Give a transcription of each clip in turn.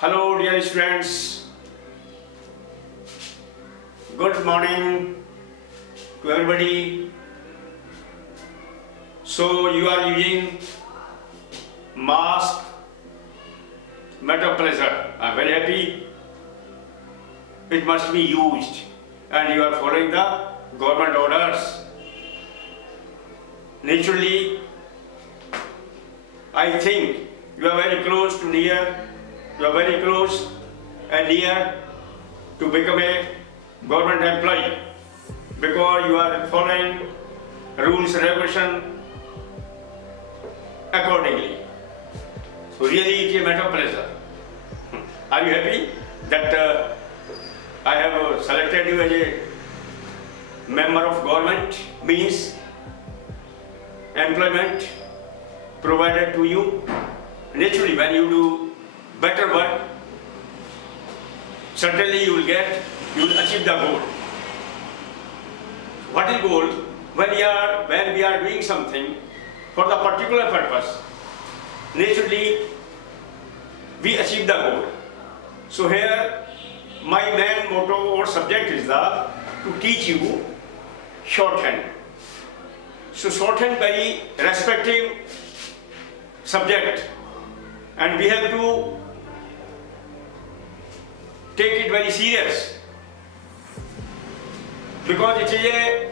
Hello dear students, good morning to everybody. So you are using mask matter of pleasure. I am very happy. It must be used and you are following the government orders. Naturally, I think you are very close to near. You are very close and near to become a government employee because you are following rules and regulation accordingly. So really it is a matter of pleasure. Are you happy that I have selected you as a member of government, means employment provided to you? Naturally, when you do better work, certainly you will achieve the goal. What is goal? When we are doing something for the particular purpose, naturally we achieve the goal. So here my main motto or subject is to teach you shorthand. So shorthand by respective subject, and we have to take it very serious because it is a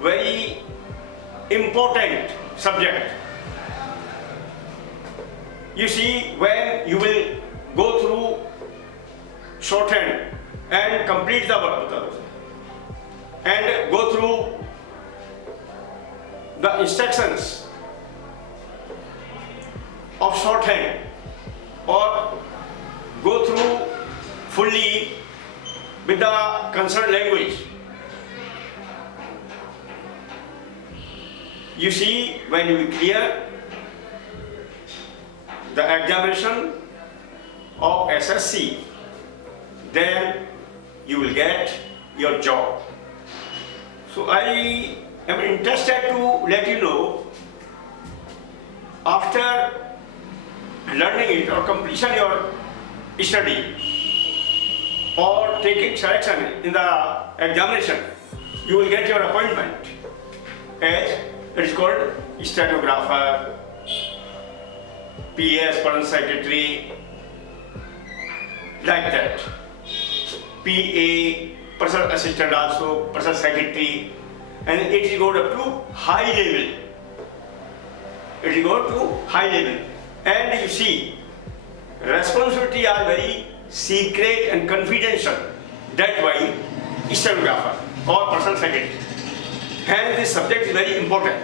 very important subject. You see, when you will go through shorthand and complete the work and go through the instructions of shorthand or go through fully with the concerned language, you see, when you clear the examination of SSC, then you will get your job. So I am interested to let you know, after learning it or completion your study or taking selection in the examination, you will get your appointment as it is called stenographer, PS, Permanent Secretary, like that. PA, personal assistant also, personal secretary, and it is going up to high level. It is going to high level. And you see, responsibility are very secret and confidential. That's why stenographer or personal secretary. Hence this subject is very important.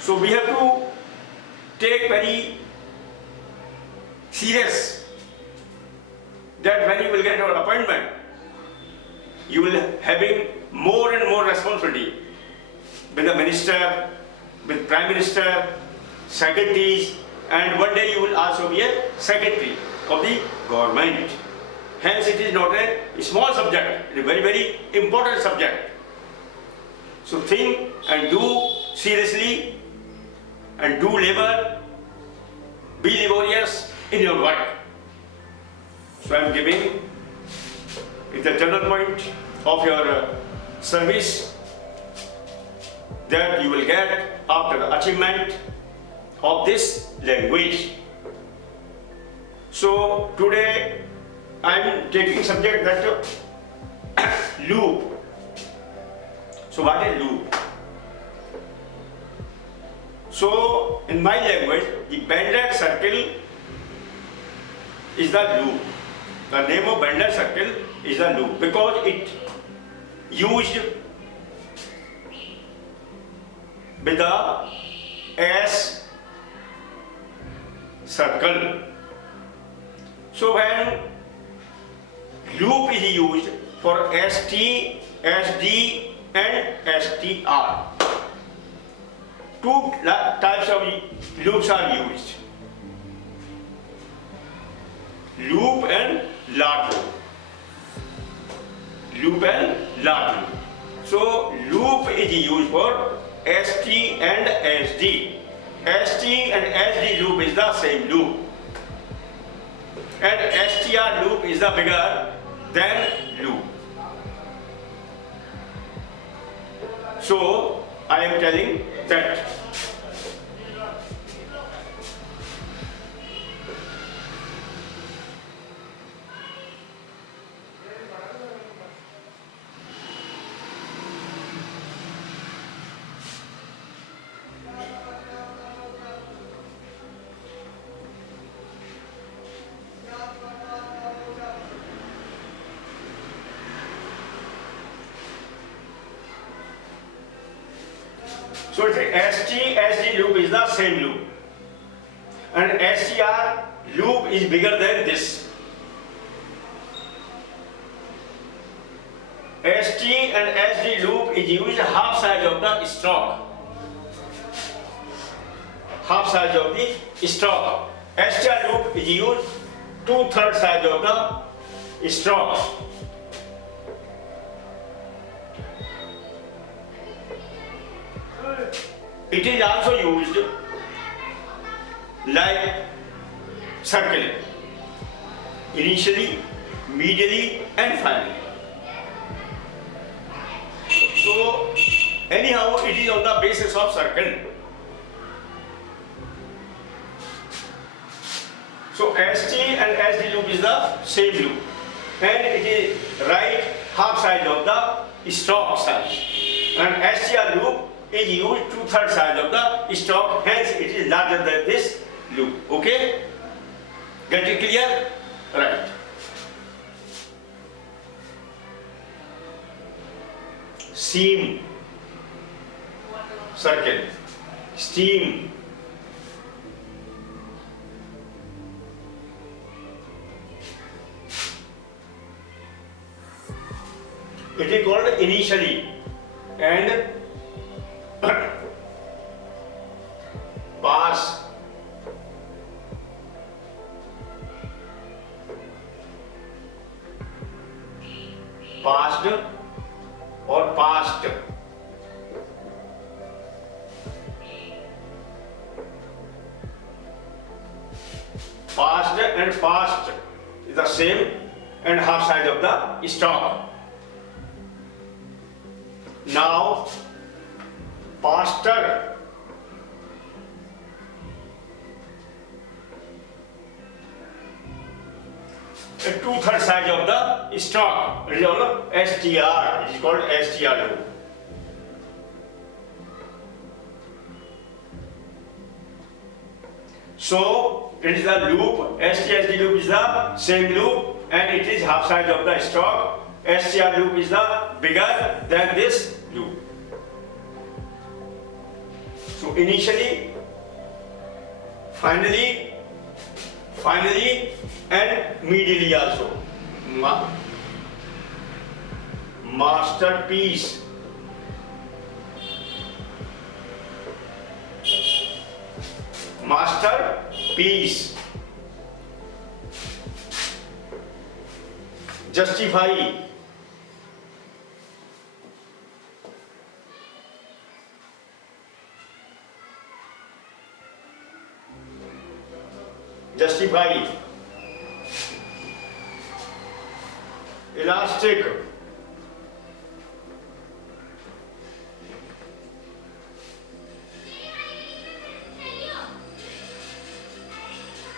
So we have to take very serious that when you will get your appointment, you will having more and more responsibility with the minister, with prime minister, secretaries, and one day you will also be a secretary of the government. Hence it is not a small subject, it is a very, very important subject. So think and do seriously and do labor, be laborious in your work. So I am giving it the general point of your service that you will get after the achievement of this language. So today I am taking subject that loop. So what is loop? So in my language, the banded circle is the loop. The name of banded circle is the loop because it used with the S circle. So when loop is used for ST, SD and STR, two types of loops are used, loop and large loop. Loop and large loop. So loop is used for ST and SD. ST and SD loop is the same loop. and STR loop is the bigger than loop. So I am telling that so ST loop is the same loop, and STR loop is bigger than this. ST and SD loop is used half size of the stroke. Half size of the stroke. STR loop is used 2/3 size of the stroke. It is also used like circle, initially, medially, and finally. So anyhow, it is on the basis of circle. So ST and SD loop is the same loop, and it is right half size of the stroke size, and STR loop is used 2/3 size of the stroke, hence it is larger than this loop. Okay? Get it clear? Right. Seam, circle, steam, it is called initially, and pass, passed or past. Passed and past is the same and half size of the stroke. Now pastor, a 2/3 size of the stroke. It is called STR. It is called STR loop. So it is the loop. ST/SD loop is the same loop, and it is half size of the stroke. STR loop is the bigger than this loop. So initially, finally, and medially also. Masterpiece, masterpiece, justify, justify, elastic,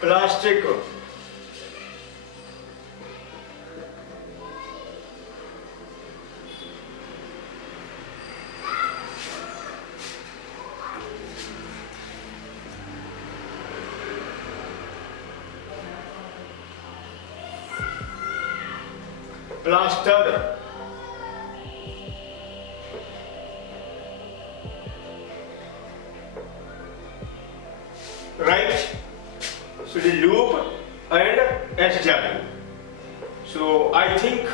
plastic, plaster, right? So the loop and STR. So I think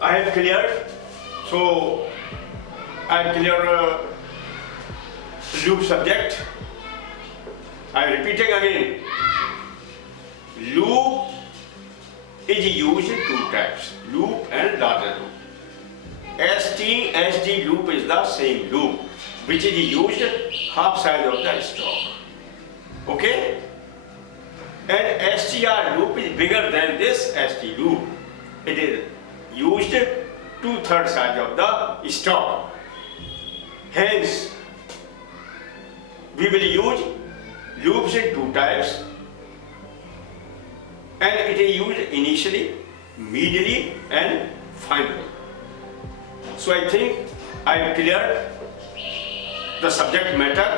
I have cleared. So I clear loop subject. I am repeating again. Loop is used in two types, loop and larger loop. ST/SD loop is the same loop, which is used half size of the stroke. Okay? and STR loop is bigger than this ST loop. It is used 2/3 size of the stop. Hence, we will use loops in two types, and it is used initially, medially, and finally. So I think I have cleared the subject matter.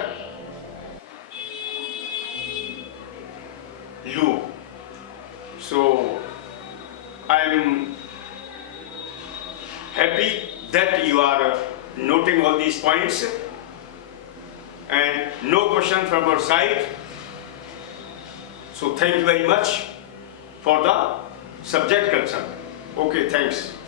Loop. So I am happy that you are noting all these points, and no question from our side. So thank you very much for the subject concern. Okay, thanks.